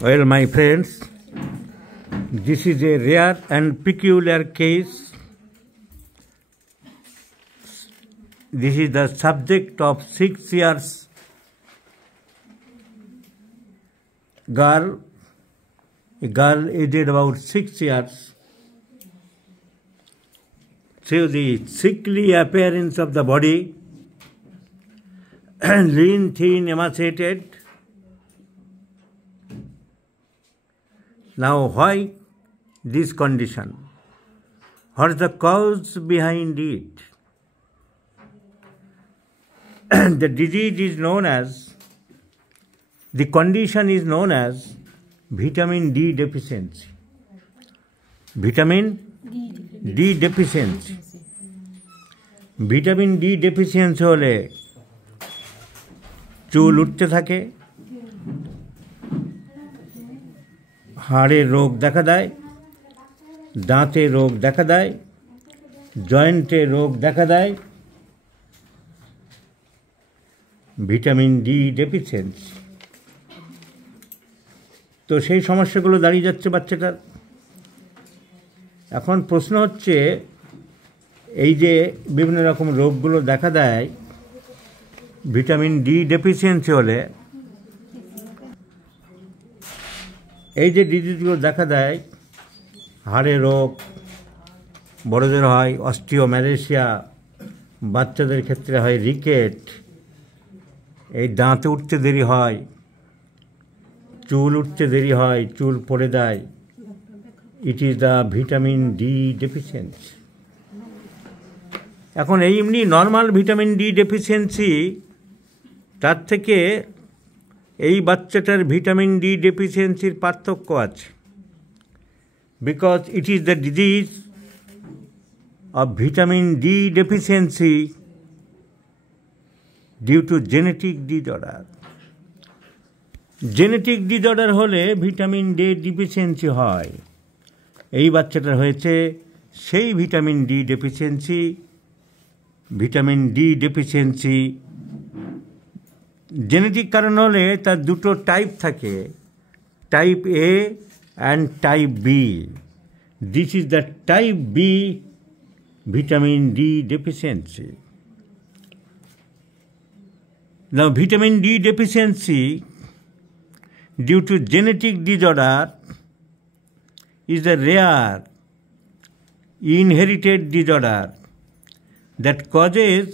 Well, my friends, this is a rare and peculiar case. This is the subject of 6 years girl, a girl aged about 6 years. So the sickly appearance of the body, lean, thin, emaciated. Now, why this condition? What is the cause behind it? The disease is known as, the condition is known as vitamin D deficiency. Vitamin D deficiency. Vitamin D deficiency হলে চুল উঠতে থাকে, হাড়ের রোগ দেখা দেয়, দাঁতে রোগ দেখা দেয়, জয়েন্টে রোগ দেখা দেয়। Vitamin D deficiency. তো সেই সমস্যাগুলো দাঁড়িয়ে যাচ্ছে বাচ্চাটার। এখন প্রশ্ন হচ্ছে, এই যে বিভিন্ন রকম রোগগুলো দেখা দেয় ভিটামিন ডি ডেফিসিয়েন্সি হলে, এই যে ডিজিজগুলো দেখা দেয়, হাড়ের রোগ বড়দের হয় অস্টিওম্যালেশিয়া, বাচ্চাদের ক্ষেত্রে হয় রিকেট, এই দাঁতে উঠতে দেরি হয়, চুল উঠতে দেরি হয়, চুল পড়ে দেয়। ইট is the vitamin D deficiency. এখন এই এমনি নর্মাল ভিটামিন ডি ডেফিসিয়েন্সি, তার থেকে এই বাচ্চাটার ভিটামিন ডি ডেফিসিয়েন্সির পার্থক্য আছে। Because it is the disease of vitamin D deficiency due to genetic disorder. Genetic disorder হলে ভিটামিন ডি ডেফিসিয়েন্সি হয়। এই বাচ্চাটার হয়েছে সেই vitamin D deficiency. Vitamin D deficiency genetic কারণ হলে তার দুটো টাইপ থাকে, type A and type B. This is the type B vitamin D deficiency. Now, vitamin D deficiency due to genetic disorder is a rare inherited disorder that causes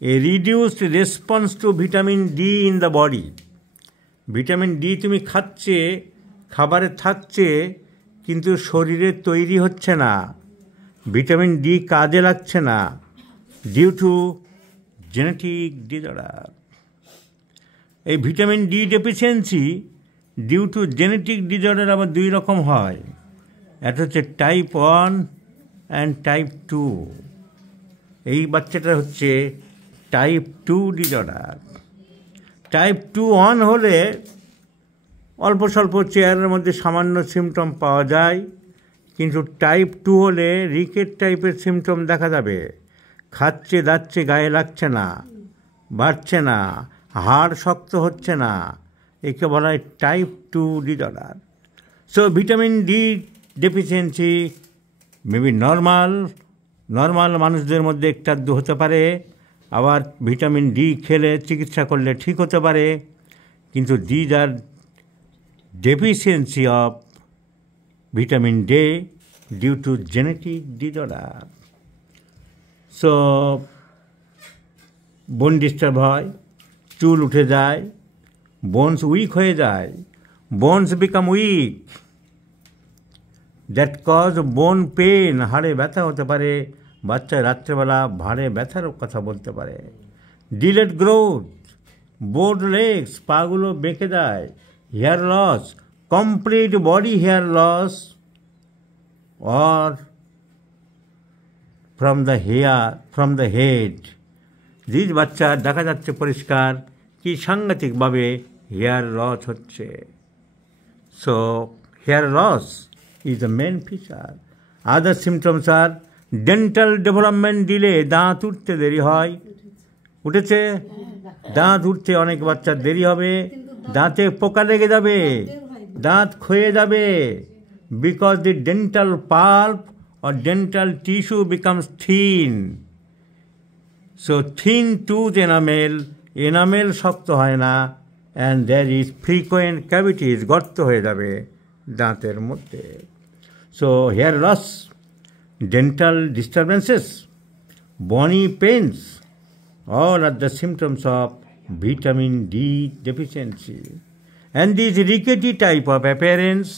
a reduced response to vitamin D in the body. Vitamin D তুমি খাচ্ছে, খাবারে থাকছে, কিন্তু শরীরে তৈরি হচ্ছে না, vitamin D কাজে লাগছে না, ডিউ টু জেনেটিক ডিসঅর্ডার। এই vitamin D deficiency due to genetic disorder আবার দুই রকম হয়। এটা হচ্ছে টাইপ 1 অ্যান্ড টাইপ 2। এই বাচ্চাটার হচ্ছে টাইপ 2 ডিসঅর্ডার। টাইপ 2-1 হলে অল্প স্বল্প চেয়ারের মধ্যে সামান্য সিমটম পাওয়া যায়, কিন্তু টাইপ 2 হলে রিকেট টাইপের সিমটম দেখা যাবে। খাচ্ছে দাচ্ছে গায়ে লাগছে না, বাড়ছে না, হাড় শক্ত হচ্ছে না, একে বলা হয় type 2 disorder. So vitamin D deficiency maybe normal মানুষদের মধ্যে একটু আধটু হতে পারে, আবার ভিটামিন ডি খেলে চিকিৎসা করলে ঠিক হতে পারে, কিন্তু these are deficiency of vitamin D due to genetic disorder. So bone disturb হয়, চুল উঠে যায়, বোনস উইক হয়ে যায়, bones become weak, that cause bone pain, হাড়ে ব্যথা হতে পারে, বাচ্চা রাত্রেবেলা হাড়ে ব্যথার কথা বলতে পারে। ডিলেড গ্রোথ, বোড লেগস, পাগুলো বেঁকে যায়, hair loss, complete body hair loss, or from the head. These বাচ্চা দেখা যাচ্ছে পরিষ্কার কি সাংঘাতিকভাবে হেয়ার লস হচ্ছে। So hair loss is the main feature. Other symptoms are dental development delay, দাঁত উঠতে দেরি হয়। উঠেছে, দাঁত উঠতে অনেক বাচ্চার দেরি হবে, দাঁতে পোকা লেগে যাবে, দাঁত ক্ষয়ে যাবে, because the dental pulp or dental tissue becomes thin. So thin tooth enamel শক্ত হয় না, and there is frequent cavities, গর্ত হয়ে যাবে দাঁতের মধ্যে। So hair loss, dental disturbances, bony pains, all are the symptoms of vitamin D deficiency. And this rickety type of appearance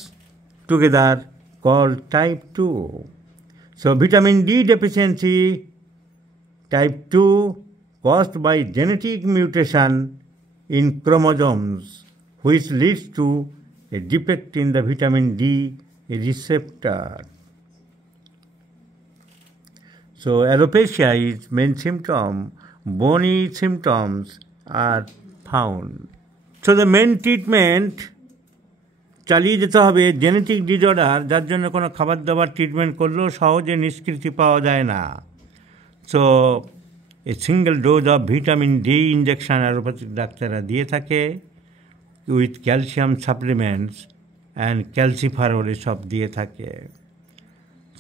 together called type 2. So vitamin D deficiency type 2 caused by genetic mutation in chromosomes, which leads to a defect in the vitamin D receptor. So alopecia is main symptom, bony symptoms are found. So the main treatment চালিয়ে যেতে হবে। Genetic disorder যার জন্য কোনো খাবার দাবার treatment করলেও সহজে নিষ্কৃতি পাওয়া যায় না। So a single dose of vitamin D injection allopathic ডাক্তাররা দিয়ে থাকে, উইথ ক্যালসিয়াম সাপ্লিমেন্টস অ্যান্ড ক্যালসিফারল এসব দিয়ে থাকে।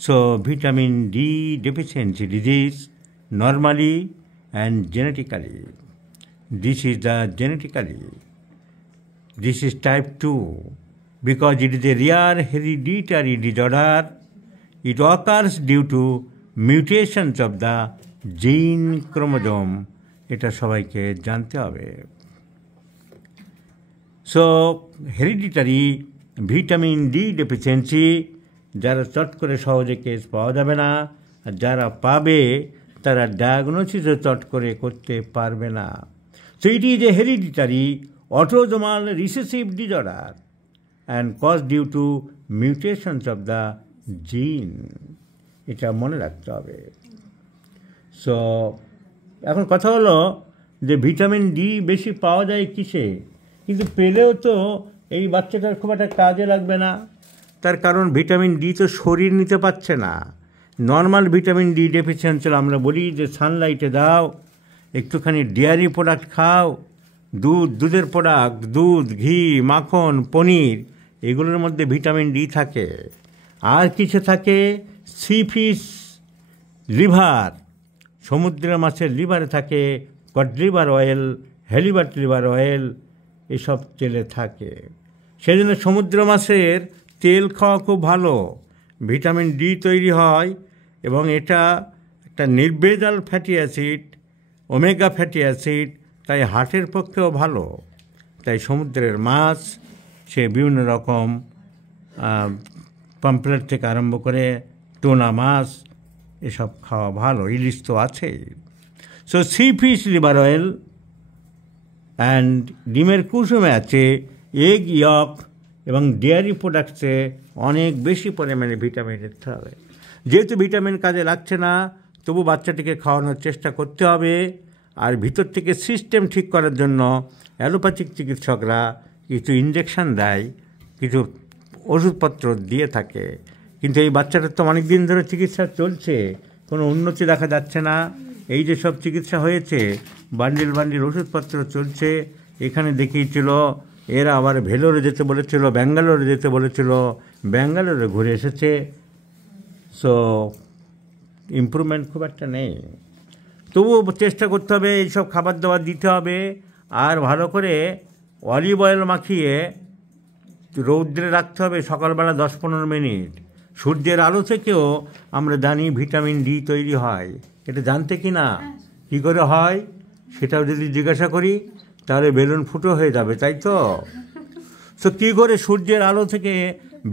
So vitamin D deficiency disease normally and genetically, this is type 2. Because it is a rare hereditary disorder, it occurs due to mutations of the gene chromosome. এটা সবাইকে জানতে হবে। So hereditary vitamin D deficiency যারা চট করে সহজে case পাওয়া যাবে না, আর যারা পাবে তারা ডায়াগনোসিসও চট করে করতে পারবে না। So it is a hereditary autosomal recessive disorder and caused due to mutations of the gene. এটা মনে রাখতে হবে। সো এখন কথা হলো যে ভিটামিন ডি বেশি পাওয়া যায় কিসে, কিন্তু পেলেও তো এই বাচ্চাটার খুব একটা কাজে লাগবে না। তার কারণ ভিটামিন ডি তো শরীর নিতে পারছে না। নর্মাল ভিটামিন ডি ডেফিসিয়েন্সি আমরা বলি যে সানলাইটে দাও, একটুখানি ডেয়ারি প্রোডাক্ট খাও, দুধের প্রোডাক্ট, দুধ, ঘি, মাখন, পনির, এগুলোর মধ্যে ভিটামিন ডি থাকে। আর কিছু থাকে সি ফিশ লিভার, সমুদ্রের মাছের লিভারে থাকে cod liver oil, halibut liver oil, এসব তেলে থাকে। সেই জন্য সমুদ্র মাছের তেল খাওয়া খুব ভালো, ভিটামিন ডি তৈরি হয়, এবং এটা একটা নির্ভেজাল fatty acid, omega fatty acid, তাই হার্টের পক্ষেও ভালো। তাই সমুদ্রের মাছ, সে বিভিন্ন রকম পম্পলেট থেকে আরম্ভ করে টোনা মাছ, এসব খাওয়া ভালো। ইলিশ তো আছেই। So C fish liver oil and ডিমের কুসুমে আছে এগ ইয়ক, এবং ডেয়ারি প্রোডাক্টসে অনেক বেশি পরিমাণে ভিটামিন দিতে হবে। যেহেতু ভিটামিন কাজে লাগছে না, তবু বাচ্চাটিকে খাওয়ানোর চেষ্টা করতে হবে। আর ভিতর থেকে সিস্টেম ঠিক করার জন্য অ্যালোপ্যাথিক চিকিৎসকরা কিছু ইঞ্জেকশান দেয়, কিছু ওষুধপত্র দিয়ে থাকে। কিন্তু এই বাচ্চাটার তো অনেক দিন ধরে চিকিৎসা চলছে, কোনো উন্নতি দেখা যাচ্ছে না। এই যে সব চিকিৎসা হয়েছে, বান্ডিল বান্ডিল ওষুধপত্র চলছে, এখানে দেখিয়েছিল, এরা আবার ভেলোরে যেতে বলেছিল, ব্যাঙ্গালোরে যেতে বলেছিল, ব্যাঙ্গালোরে ঘুরে এসেছে। সো ইমপ্রুভমেন্ট খুব একটা নেই। তবুও চেষ্টা করতে হবে, এইসব খাবার দাবার দিতে হবে। আর ভালো করে অলিভ অয়েল মাখিয়ে রৌদ্রে রাখতে হবে সকালবেলা 10-15 মিনিট। সূর্যের আলো থেকেও আমরা জানি ভিটামিন ডি তৈরি হয়। এটা জানতে কি না, কী করে হয় সেটাও যদি জিজ্ঞাসা করি তাহলে বেলুন ফুটো হয়ে যাবে, তাই তো? সো কী করে সূর্যের আলো থেকে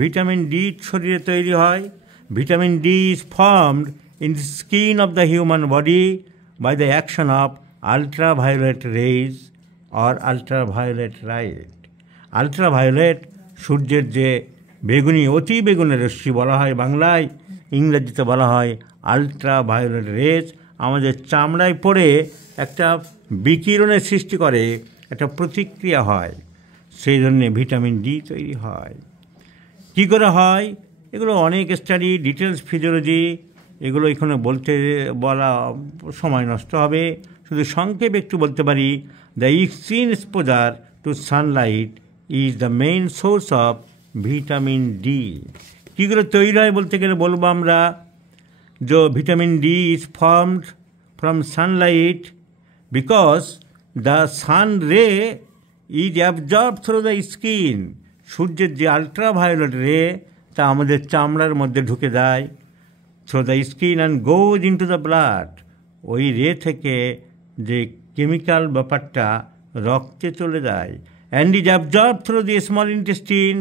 ভিটামিন ডি শরীরে তৈরি হয়? Vitamin D is formed in the skin of the human body by the action of ultraviolet rays or ultraviolet light. Ultraviolet সূর্যের যে বেগুনি, অতি বেগুনি রশ্মি বলা হয় বাংলায়, ইংরেজিতে বলা হয় আলট্রাভায়োলেট রেজ, আমাদের চামড়ায় পড়ে একটা বিকিরণের সৃষ্টি করে, একটা প্রতিক্রিয়া হয়, সেই জন্যে ভিটামিন ডি তৈরি হয়। কী করে হয় এগুলো অনেক স্টাডি, ডিটেলস ফিজিওলজি, এগুলো এখানে বলা সময় নষ্ট হবে। শুধু সংক্ষেপে একটু বলতে পারি, the extreme exposure to sunlight is the main source of vitamin D. কী করে তৈরি হয় বলতে গেলে বলবো আমরা, যে vitamin D is formed from sunlight because the sun ray is absorb through the skin. সূর্যের যে আলট্রাভায়োলেট রে তা আমাদের চামড়ার মধ্যে ঢুকে দেয় through the skin and goes into the blood. ওই রে থেকে যে কেমিক্যাল ব্যাপারটা রক্তে চলে যায়। And is absorb through the small intestine.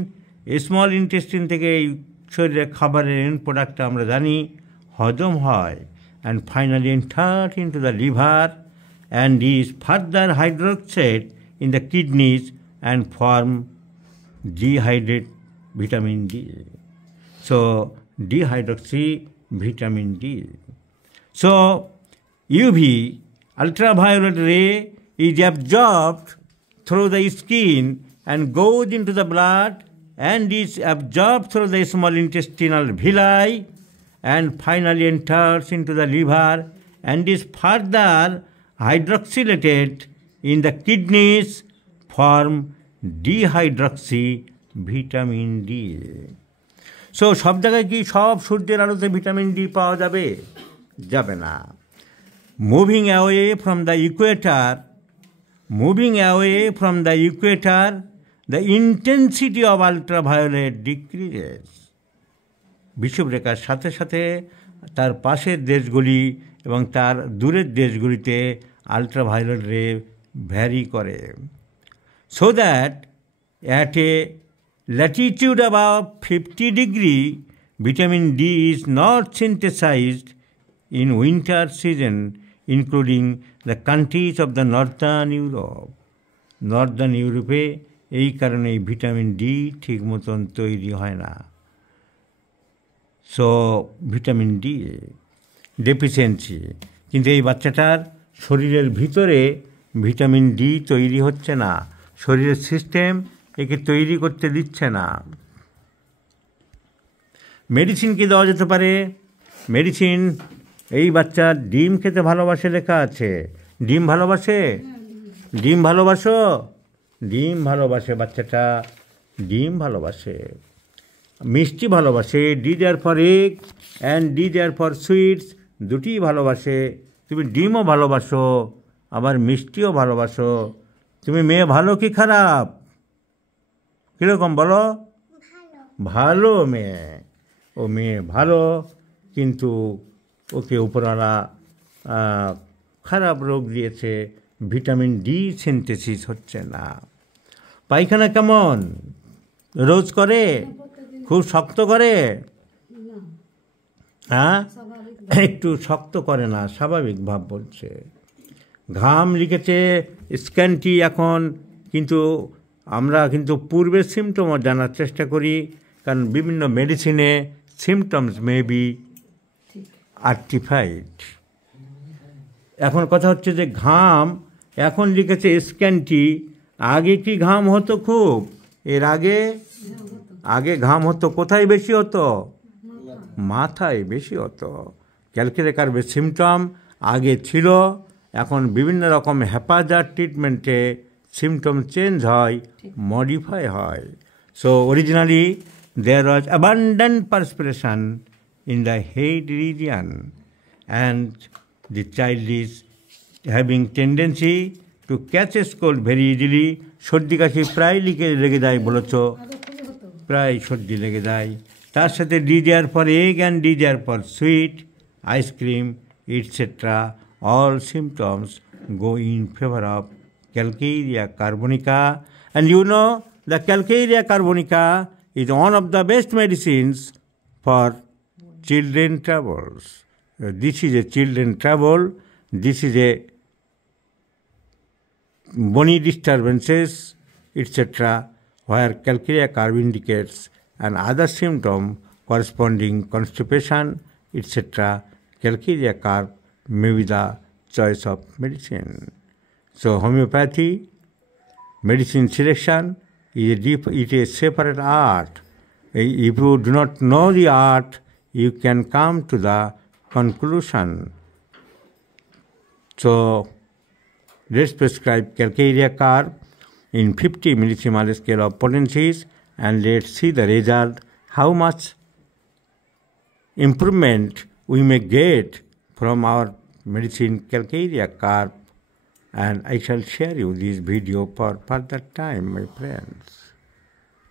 Small intestine থেকে এই শরীরে খাবারের এন্ড প্রোডাক্টটা আমরা জানি হজম হয়, and finally enter into the liver and is further hydroxide in the kidneys and form dehydrate vitamin D. So dehydroxy vitamin D. So UV ultraviolet ray is absorbed through the skin and goes into the blood and is absorbed through the small intestinal villi and finally enters into the liver and is further hydroxylated in the kidneys form dihydroxy vitamin D. So সব জায়গায় কি সব সূর্যের আলোতে vitamin D পাওয়া যাবে? যাবে না। Moving away from the equator the intensity of ultraviolet decreases. বিষুবরেখার সাথে সাথে তার পাশের দেশগুলি এবং তার দূরের দেশগুলিতে আলট্রাভায়োলেট রে ভ্যারি করে। So that at a latitude above 50 degree, vitamin D is not synthesized in winter season, including the countries of the Northern Europe. Northern Europe এই কারণে ভিটামিন ডি ঠিক মতন তৈরি হয় না। So vitamin D deficiency. কিন্তু এই বাচ্চাটার শরীরের ভিতরে ভিটামিন ডি তৈরি হচ্ছে না, শরীরের সিস্টেম একে তৈরি করতে দিচ্ছে না। মেডিসিন কি দেওয়া যেতে পারে? মেডিসিন, এই বাচ্চা ডিম খেতে ভালোবাসে লেখা আছে। ডিম ভালোবাসে? ডিম ভালোবাসো? ডিম ভালোবাসে বাচ্চাটা, ডিম ভালোবাসে। মিষ্টি ভালোবাসে, D there for egg and D there for sweets, দুটিই ভালোবাসে। তুমি ডিমও ভালোবাসো আবার মিষ্টিও ভালোবাসো। তুমি মেয়ে ভালো কি খারাপ? কীরকম বলো? ভালো মেয়ে। ও মেয়ে ভালো, কিন্তু ওকে উপরওয়ালা খারাপ রোগ দিয়েছে, ভিটামিন ডি সিনথেসিস হচ্ছে না। পায়খানা কেমন? রোজ করে? খুব শক্ত করে? হ্যাঁ, একটু শক্ত করে না, স্বাভাবিক ভাব বলছে। ঘাম লিখেছে স্ক্যান্টি এখন, কিন্তু আমরা কিন্তু পূর্বের সিমটমও জানার চেষ্টা করি, কারণ বিভিন্ন মেডিসিনে সিমটমস মে বি আর্টিফাইড। এখন কথা হচ্ছে যে ঘাম এখন লিখেছে স্ক্যান্টি, আগে কি ঘাম হতো খুব? এর আগে ঘাম হতো কোথায় বেশি হতো? মাথায় বেশি হতো। ক্যালকুলেট করবে সিমটম আগে ছিল, এখন বিভিন্ন রকম হেপাজার ট্রিটমেন্টে সিমটম চেঞ্জ হয়, মডিফাই হয়। So originally there was abundant perspiration in the head region and the child is having tendency to catch a cold very easily. সর্দি কাশি প্রায় লেগে যায় বলেছ, প্রায় সর্দি লেগে যায়। তার সাথে D there for egg and D there for sweet, ice cream etcetera, all symptoms go in favor of Calcarea carbonica. And you know, the Calcarea carbonica is one of the best medicines for children troubles. This is a children trouble, this is a bony disturbances, etc., where Calcarea carb indicates and other symptom corresponding constipation, etc. Calcarea carb may be the choice of medicine. So homeopathy, medicine selection is a separate art. If you do not know the art, you can come to the conclusion. So let's prescribe Calcarea carb in 50 millisiemens scale of potencies and let's see the result, how much improvement we may get from our medicine Calcarea curve, and I shall share you this video for further time, my friends.